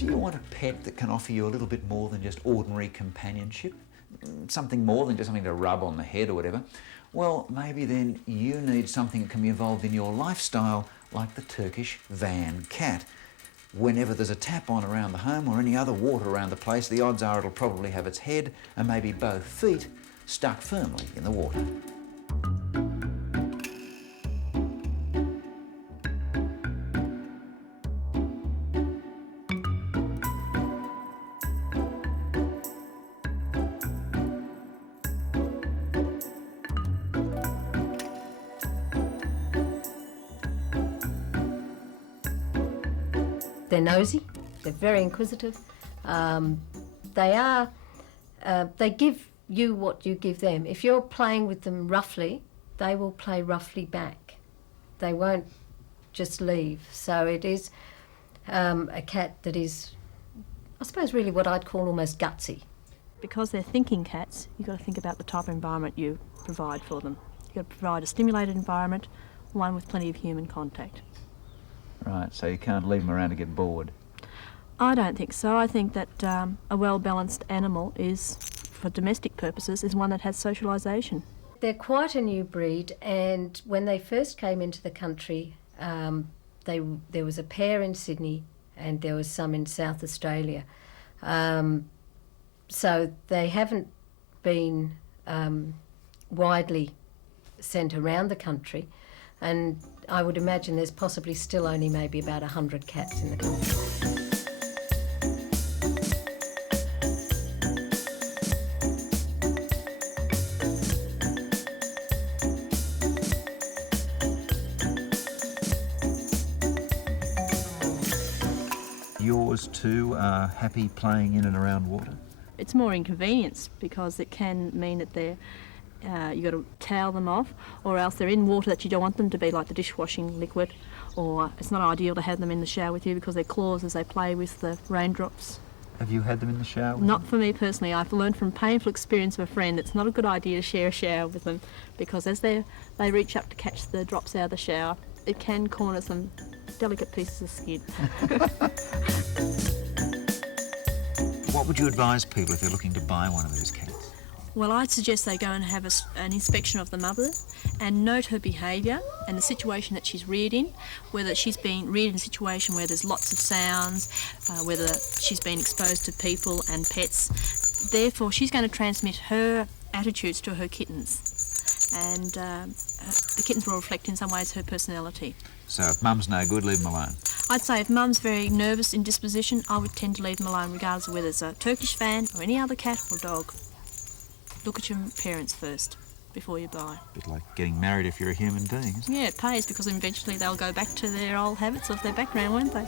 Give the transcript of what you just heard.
Do you want a pet that can offer you a little bit more than just ordinary companionship? Something more than just something to rub on the head or whatever? Well, maybe then you need something that can be involved in your lifestyle, like the Turkish van cat. Whenever there's a tap on around the home or any other water around the place, the odds are it'll probably have its head and maybe both feet stuck firmly in the water. They're nosy, they're very inquisitive. They give you what you give them. If you're playing with them roughly, they will play roughly back. They won't just leave. So it is a cat that is, I suppose, really what I'd call almost gutsy. Because they're thinking cats, you've got to think about the type of environment you provide for them. You've got to provide a stimulated environment, one with plenty of human contact. Right, so you can't leave them around to get bored. I don't think so. I think that a well-balanced animal is, for domestic purposes, is one that has socialisation. They're quite a new breed, and when they first came into the country, there was a pair in Sydney and there was some in South Australia. So they haven't been widely sent around the country, and I would imagine there's possibly still only maybe about 100 cats in the country. Yours too are happy playing in and around water? It's more inconvenience because it can mean that they're you've got to towel them off, or else they're in water that you don't want them to be, like the dishwashing liquid, or it's not ideal to have them in the shower with you because their claws as they play with the raindrops. Have you had them in the shower with Not you? for me personally. I've learned from painful experience of a friend it's not a good idea to share a shower with them because as they reach up to catch the drops out of the shower, it can corner some delicate pieces of skin. What would you advise people if they're looking to buy one of these cats? Well, I'd suggest they go and have an inspection of the mother and note her behaviour and the situation that she's reared in, whether she's been reared in a situation where there's lots of sounds, whether she's been exposed to people and pets. Therefore, she's going to transmit her attitudes to her kittens, and the kittens will reflect in some ways her personality. So if mum's no good, leave them alone? I'd say if mum's very nervous in disposition, I would tend to leave them alone regardless of whether it's a Turkish fan or any other cat or dog. Look at your parents first before you buy. A bit like getting married if you're a human being, isn't it? Yeah, it pays because eventually they'll go back to their old habits of their background, won't they?